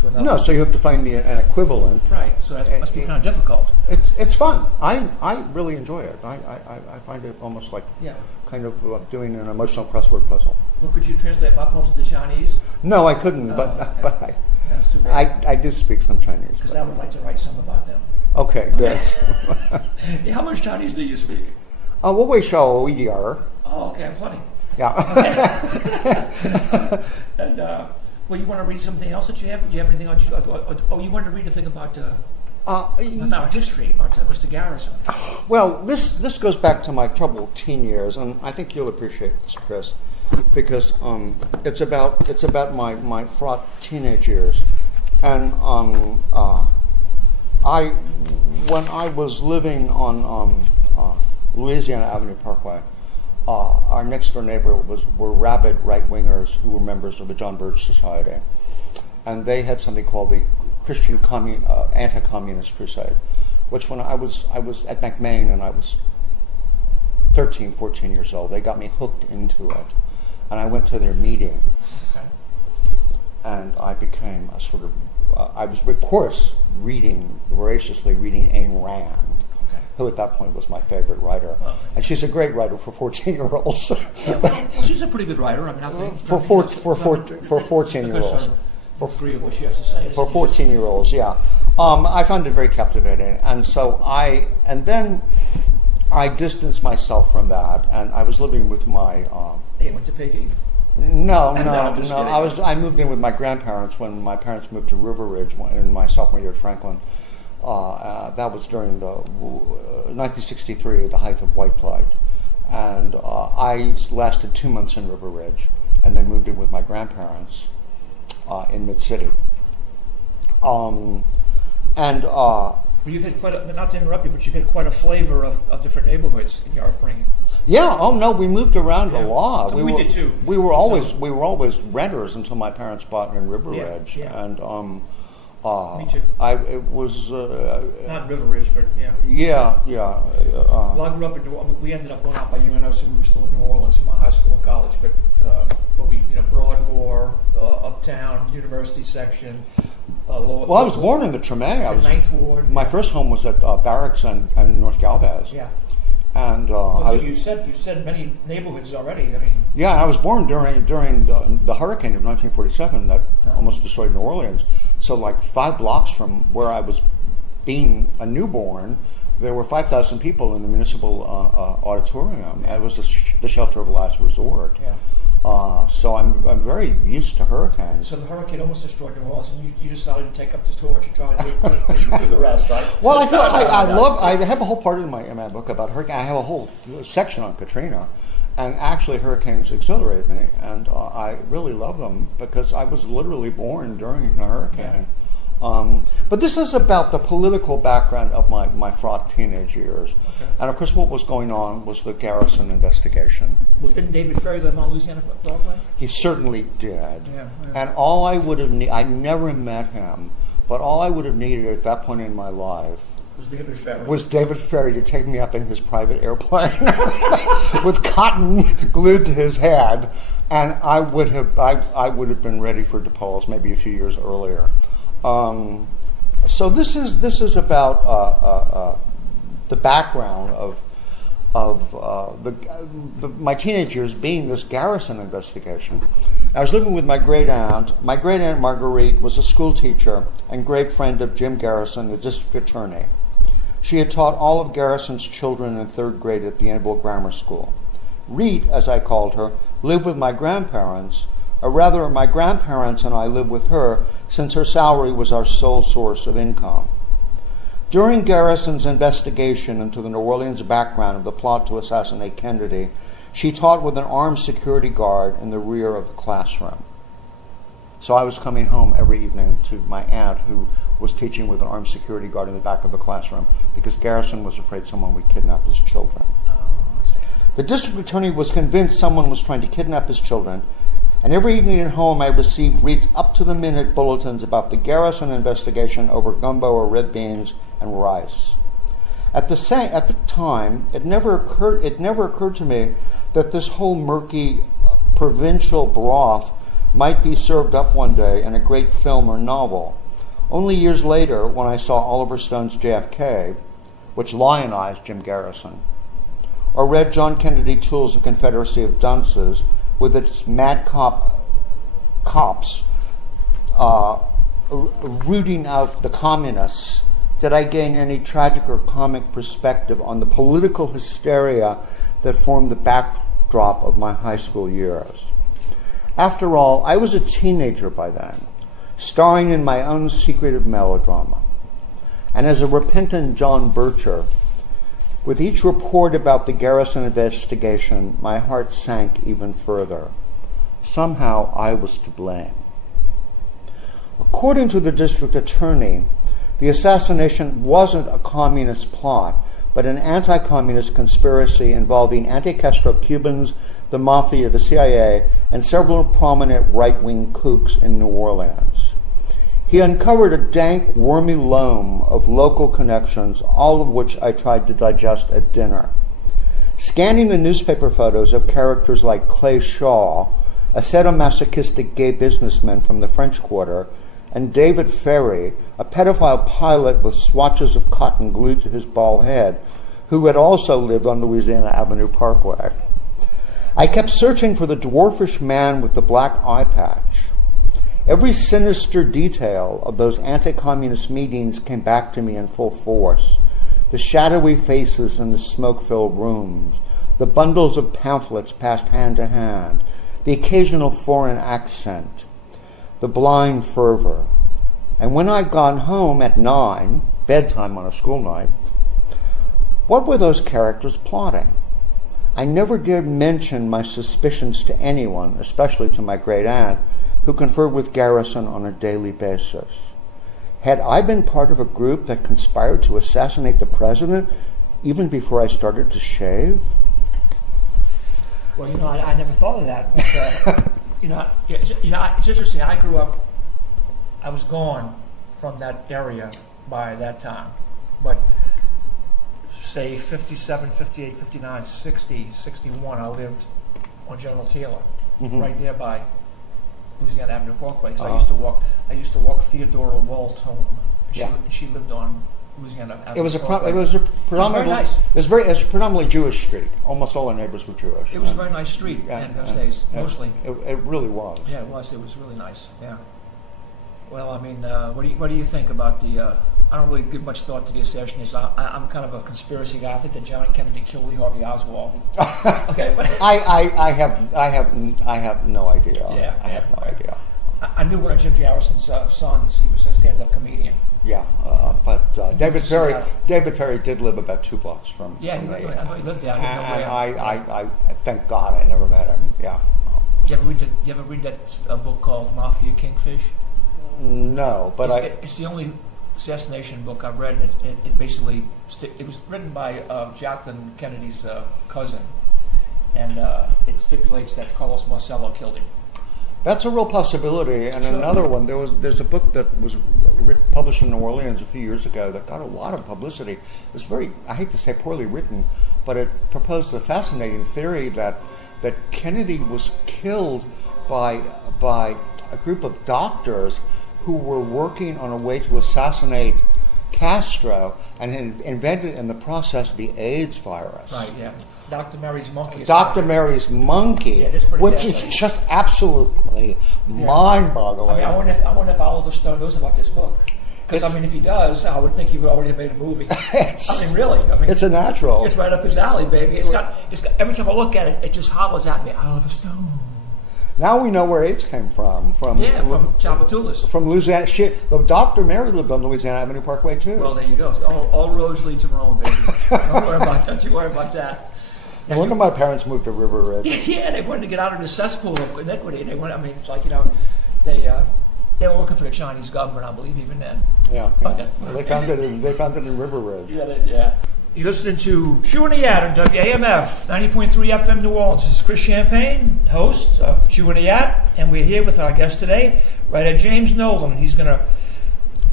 to another. No, so you have to find an equivalent. Right, so that must be kind of difficult. It's fun. I really enjoy it. I find it almost like kind of doing an emotional crossword puzzle. Well, could you translate my poems into Chinese? No, I couldn't, okay. but I did speak some Chinese. Because I would like to write some about them. Okay, good. How much Chinese do you speak? 我会说一点儿. Oh, okay, plenty. Yeah. And well, you want to read something else that you have? You have anything on? You want to read a thing about our history, about Mr. Garrison? Well, this goes back to my troubled teen years, and I think you'll appreciate this, Chris, because it's about my fraught teenage years, and when I was living on Louisiana Avenue Parkway, our our next door neighbor were rabid right-wingers who were members of the John Birch Society. And they had something called the Christian Anti-Communist Crusade, which when I was at McMain and I was 13, 14 years old, they got me hooked into it. And I went to their meetings. Okay. And I became a sort of, I was, of course, voraciously reading Ayn Rand, who at that point was my favorite writer. And she's a great writer for 14-year-olds. Yeah, well, she's a pretty good writer. I mean, I think for 14-year-olds. For agree with what she has to say. For 14-year-olds, yeah. I found it very captivating. And so then I distanced myself from that, and I was living with my... You went to Peggy? No. I moved in with my grandparents when my parents moved to River Ridge in my sophomore year at Franklin. That was during the 1963, the height of white flight. And I lasted 2 months in River Ridge and then moved in with my grandparents in Mid-City. You've had not to interrupt you, but you've had quite a flavor of different neighborhoods in your upbringing. Yeah. Oh no, we moved around a lot. We did too. We were always renters until my parents bought in River Ridge, and me too. It was not River Ridge, but yeah. Yeah. Well, I grew up in New Orleans. We ended up going out by UNO, so we were still in New Orleans for my high school and college. But we, Broadmoor, Uptown, University section. Well, I was born in the Treme. I was Ninth Ward. My first home was at Barracks and North Galvez. Yeah. And you said many neighborhoods already. I mean. Yeah, I was born during the hurricane of 1947 that almost destroyed New Orleans. So, like 5 blocks from where I was being a newborn, there were 5,000 people in the municipal auditorium. It was the shelter of last resort. Yeah. So I'm very used to hurricanes. So the hurricane almost destroyed New Orleans, and you decided to take up the torch and try to do the rest, right? Well, I feel I have a whole part in my book about hurricane. I have a whole section on Katrina, and actually hurricanes exhilarate me, and I really love them because I was literally born during a hurricane. But this is about the political background of my fraught teenage years. Okay. And of course what was going on was the Garrison investigation. Well, didn't David Ferry live on Louisiana Parkway? He certainly did. Yeah. And all I would have I never met him, but all I would have needed at that point in my life was David Ferry to take me up in his private airplane with cotton glued to his head, and I would have been ready for DePaul's maybe a few years earlier. So this is about the background of my teenage years being this Garrison investigation. I was living with my great aunt. My great aunt Marguerite was a school teacher and great friend of Jim Garrison, the district attorney. She had taught all of Garrison's children in 3rd grade at the Annabelle Grammar School. Reet, as I called her, lived with my grandparents. Or rather, my grandparents and I lived with her since her salary was our sole source of income. During Garrison's investigation into the New Orleans background of the plot to assassinate Kennedy, she taught with an armed security guard in the rear of the classroom. So I was coming home every evening to my aunt, who was teaching with an armed security guard in the back of the classroom because Garrison was afraid someone would kidnap his children. The district attorney was convinced someone was trying to kidnap his children, and every evening at home I received Reed's up-to-the-minute bulletins about the Garrison investigation over gumbo or red beans and rice. At the time, it never occurred to me that this whole murky provincial broth might be served up one day in a great film or novel. Only years later, when I saw Oliver Stone's JFK, which lionized Jim Garrison, or read John Kennedy Toole's The Confederacy of Dunces, with its mad cops rooting out the communists, did I gain any tragic or comic perspective on the political hysteria that formed the backdrop of my high school years. After all, I was a teenager by then, starring in my own secretive melodrama. And as a repentant John Bircher, with each report about the Garrison investigation, my heart sank even further. Somehow I was to blame. According to the district attorney, the assassination wasn't a communist plot, but an anti-communist conspiracy involving anti-Castro Cubans, the Mafia, the CIA, and several prominent right-wing kooks in New Orleans. He uncovered a dank, wormy loam of local connections, all of which I tried to digest at dinner. Scanning the newspaper photos of characters like Clay Shaw, a sadomasochistic gay businessman from the French Quarter, and David Ferry, a pedophile pilot with swatches of cotton glued to his bald head, who had also lived on Louisiana Avenue Parkway. I kept searching for the dwarfish man with the black eye patch. Every sinister detail of those anti-communist meetings came back to me in full force. The shadowy faces in the smoke-filled rooms, the bundles of pamphlets passed hand to hand, the occasional foreign accent, the blind fervor. And when I'd gone home at 9, bedtime on a school night, what were those characters plotting? I never dared mention my suspicions to anyone, especially to my great-aunt, who conferred with Garrison on a daily basis. Had I been part of a group that conspired to assassinate the president even before I started to shave? Well, I never thought of that. But, it's interesting. I grew up, I was gone from that area by that time. But say 57, 58, 59, 60, 61, I lived on General Taylor, right there by Louisiana Avenue Parkway. Because I used to walk Theodora Walt home. She lived on Louisiana Avenue. It was predominantly Jewish street. Almost all our neighbors were Jewish. It was a very nice street in those days, mostly. It really was. Yeah, it was. It was really nice. Yeah. Well, I mean, what do you think about the? I don't really give much thought to the assassination. I'm kind of a conspiracy guy. I think that John Kennedy killed Lee Harvey Oswald. Okay, but I have no idea. Yeah, I have no idea. I knew one of Jim Harrison's sons. He was a stand-up comedian. Yeah, but David Ferry did live about 2 blocks from. Yeah, I know he lived there. I thank God I never met him. Yeah. Do you ever read that book called Mafia Kingfish? No, but it's the only assassination book I've read. And it basically it was written by Jacqueline Kennedy's cousin, and it stipulates that Carlos Marcello killed him. That's a real possibility. And Sure. Another one, there's a book that was published in New Orleans a few years ago that got a lot of publicity. It was very, I hate to say poorly written, but it proposed the fascinating theory that Kennedy was killed by a group of doctors who were working on a way to assassinate Castro and had invented in the process the AIDS virus. Right, yeah. Dr. Mary's monkey. Dr. Mary's monkey, which is just absolutely mind-boggling. I wonder if Oliver Stone knows about this book. Because, if he does, I would think he would already have made a movie. Really. It's a natural. It's right up his alley, baby. It's got every time I look at it, it just hollers at me, Oliver Stone. Now we know where AIDS came from. From Tchoupitoulas. From Louisiana. Dr. Mary lived on Louisiana Avenue Parkway, too. Well, there you go. All roads lead to Rome, baby. Don't worry about that. No wonder my parents moved to River Ridge. Yeah, they wanted to get out of the cesspool of iniquity. It's like, they were working for the Chinese government, I believe, even then. Yeah. Okay. Well, they found it in River Ridge. Yeah. You're listening to Chewin Da Yat on WAMF 90.3 FM New Orleans. This is Chris Champagne, host of Chewin Da Yat, and we're here with our guest today, writer James Nolan. He's going to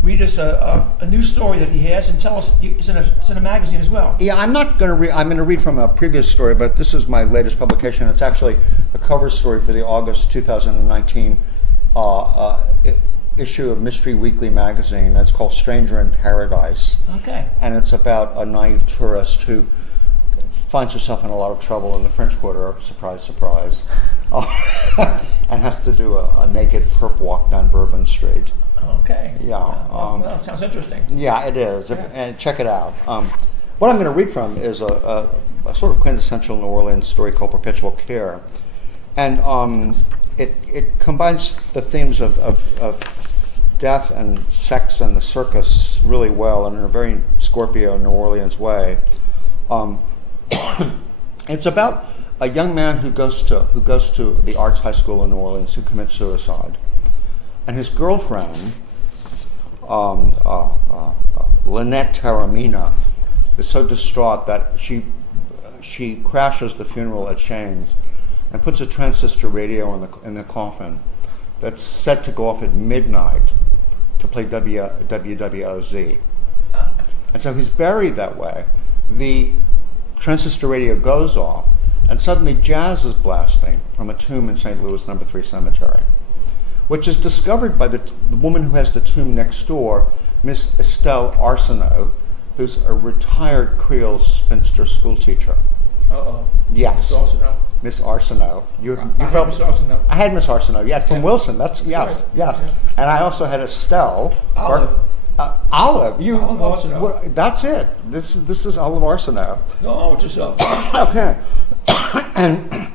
read us a new story that he has and tell us. It's in a magazine as well. Yeah, I'm not going to read. I'm going to read from a previous story, but this is my latest publication. It's actually a cover story for the August 2019 issue of Mystery Weekly magazine. That's called Stranger in Paradise. Okay. And it's about a naive tourist who finds herself in a lot of trouble in the French Quarter, surprise, surprise, and has to do a naked perp walk down Bourbon Street. Okay. Yeah. Well, it sounds interesting. Yeah, it is. Yeah. And check it out. What I'm going to read from is a sort of quintessential New Orleans story called Perpetual Care. And it combines the themes of death and sex and the circus really well, and in a very Scorpio New Orleans way. It's about a young man who goes to the arts high school in New Orleans who commits suicide, and his girlfriend, Lynette Taramina, is so distraught that she crashes the funeral at Shane's and puts a transistor radio in the coffin that's set to go off at midnight to play WWOZ. And so he's buried that way. The transistor radio goes off, and suddenly jazz is blasting from a tomb in St. Louis No. 3 Cemetery, which is discovered by the woman who has the tomb next door, Miss Estelle Arsenault, who's a retired Creole spinster school teacher. Uh-oh. Yes. Miss Arsenault. Miss Arsenault. I had Miss Arsenault. I had Miss Arsenault, yes, from Wilson. That's yes, right. yes. Yeah. And I also had Estelle. Olive. Olive. Olive Arsenault. That's it. This is Olive Arsenault. No, just Okay. And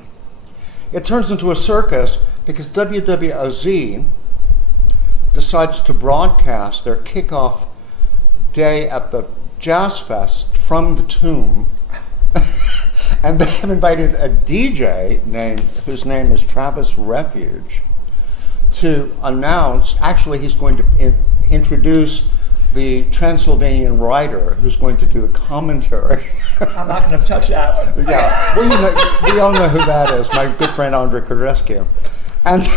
it turns into a circus because WWOZ decides to broadcast their kickoff day at the Jazz Fest from the tomb. And they have invited a DJ whose name is Travis Refuge to announce, actually he's going to introduce the Transylvanian writer who's going to do the commentary. I'm not going to touch that one. Yeah, well, we all know who that is, my good friend Andre Codrescu. And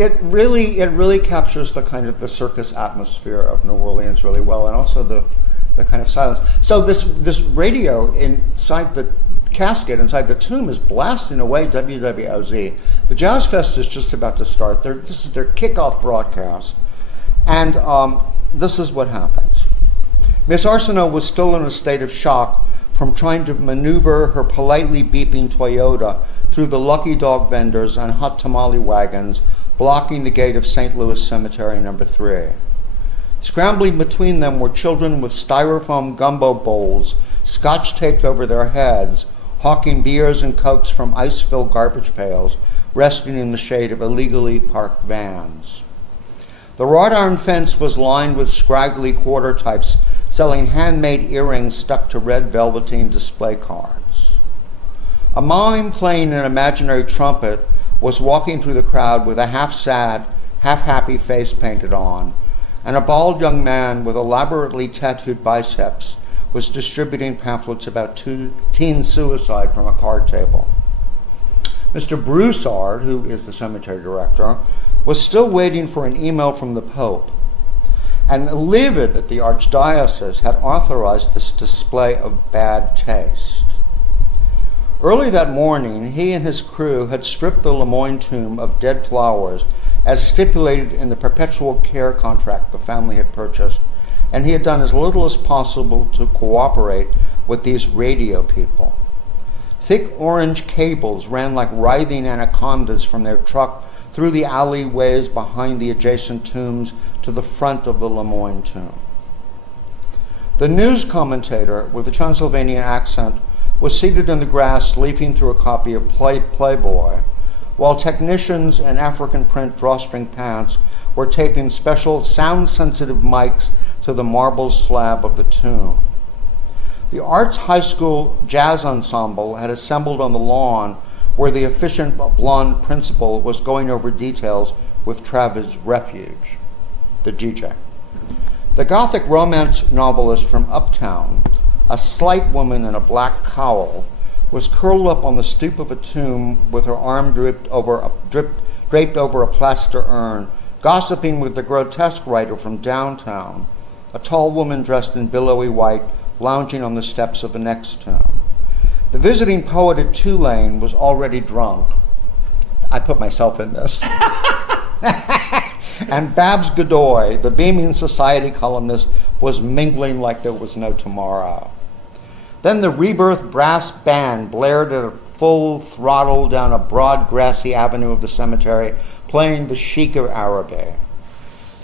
it really captures the kind of the circus atmosphere of New Orleans really well, and also the kind of silence. So this radio inside the casket, inside the tomb, is blasting away WWOZ. The Jazz Fest is just about to start. This is their kickoff broadcast. And this is what happens. Miss Arsenault was still in a state of shock from trying to maneuver her politely beeping Toyota through the Lucky Dog vendors and hot tamale wagons blocking the gate of St. Louis Cemetery No. 3. Scrambling between them were children with styrofoam gumbo bowls scotch taped over their heads, hawking beers and cokes from ice-filled garbage pails, resting in the shade of illegally parked vans. The wrought iron fence was lined with scraggly quarter types selling handmade earrings stuck to red velveteen display cards. A mime playing an imaginary trumpet was walking through the crowd with a half-sad, half-happy face painted on, and a bald young man with elaborately tattooed biceps was distributing pamphlets about teen suicide from a card table. Mr. Broussard, who is the cemetery director, was still waiting for an email from the Pope, and livid that the Archdiocese had authorized this display of bad taste. Early that morning, he and his crew had stripped the Lemoyne tomb of dead flowers as stipulated in the perpetual care contract the family had purchased, and he had done as little as possible to cooperate with these radio people. Thick orange cables ran like writhing anacondas from their truck through the alleyways behind the adjacent tombs to the front of the Lemoyne tomb. The news commentator with the Transylvanian accent was seated in the grass leafing through a copy of Playboy, while technicians in African print drawstring pants were taping special sound-sensitive mics to the marble slab of the tomb. The Arts High School Jazz Ensemble had assembled on the lawn where the efficient blonde principal was going over details with Travis Refuge, the DJ. The Gothic romance novelist from Uptown, a slight woman in a black cowl, was curled up on the stoop of a tomb with her arm draped over a plaster urn, gossiping with the grotesque writer from downtown, a tall woman dressed in billowy white, lounging on the steps of the next tomb. The visiting poet at Tulane was already drunk. I put myself in this. And Babs Godoy, the beaming society columnist, was mingling like there was no tomorrow. Then the Rebirth brass band blared at a full throttle down a broad grassy avenue of the cemetery, playing the Sheik of Araby.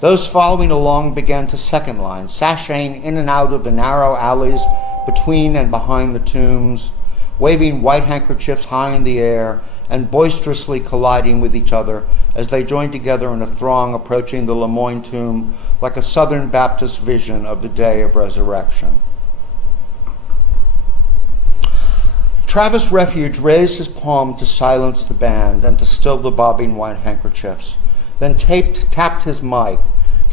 Those following along began to second line, sashaying in and out of the narrow alleys between and behind the tombs, waving white handkerchiefs high in the air and boisterously colliding with each other as they joined together in a throng approaching the Lemoyne tomb like a Southern Baptist vision of the day of resurrection. Travis Refuge raised his palm to silence the band and to still the bobbing white handkerchiefs, then tapped his mic,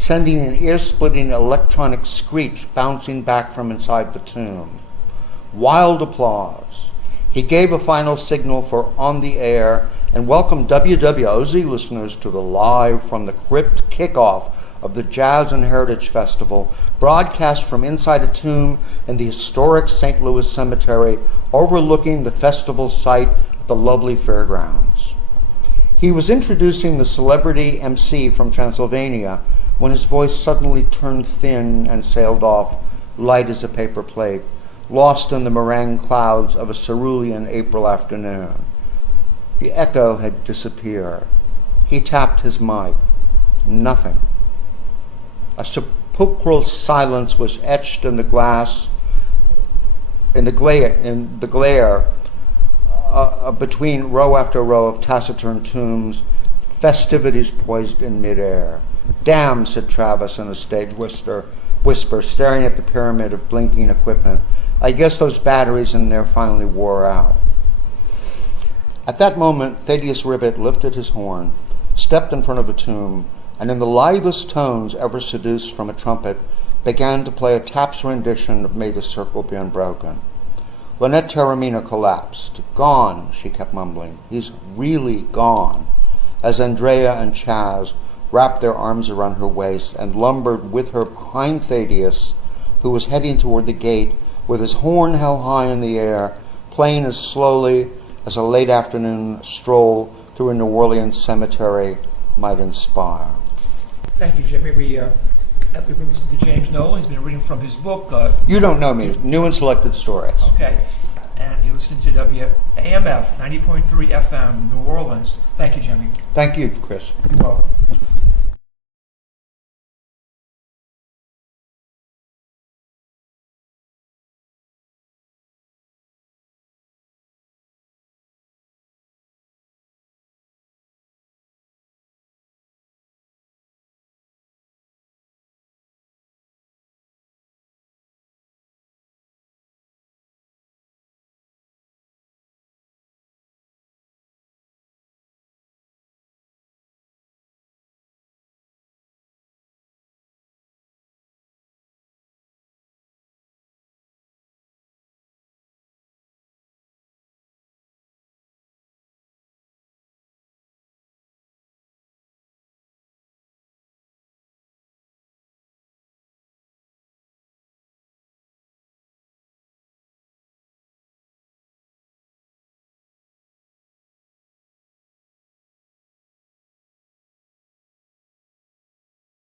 sending an ear-splitting electronic screech bouncing back from inside the tomb. Wild applause. He gave a final signal for On the Air and welcomed WWOZ listeners to the live from the crypt kickoff of the Jazz and Heritage Festival, broadcast from inside a tomb in the historic St. Louis Cemetery, overlooking the festival site at the lovely fairgrounds. He was introducing the celebrity MC from Transylvania when his voice suddenly turned thin and sailed off, light as a paper plate, lost in the meringue clouds of a cerulean April afternoon. The echo had disappeared. He tapped his mic. Nothing. A sepulchral silence was etched in the glass, in the glare between row after row of taciturn tombs, festivities poised in midair. "Damn," said Travis in a stage whisper, staring at the pyramid of blinking equipment. "I guess those batteries in there finally wore out." At that moment, Thaddeus Ribbett lifted his horn, stepped in front of a tomb, and in the livest tones ever seduced from a trumpet, began to play a tap's rendition of May the Circle Be Unbroken. Lynette Taormina collapsed. "Gone," she kept mumbling. "He's really gone," as Andrea and Chaz wrapped their arms around her waist and lumbered with her behind Thaddeus, who was heading toward the gate with his horn held high in the air, playing as slowly as a late afternoon stroll through a New Orleans cemetery might inspire. Thank you, Jimmy. We've been listening to James Nolan. He's been reading from his book. You Don't Know Me, New and Selected Stories. Okay. And you listen to WAMF 90.3 FM, New Orleans. Thank you, Jimmy. Thank you, Chris. You're welcome.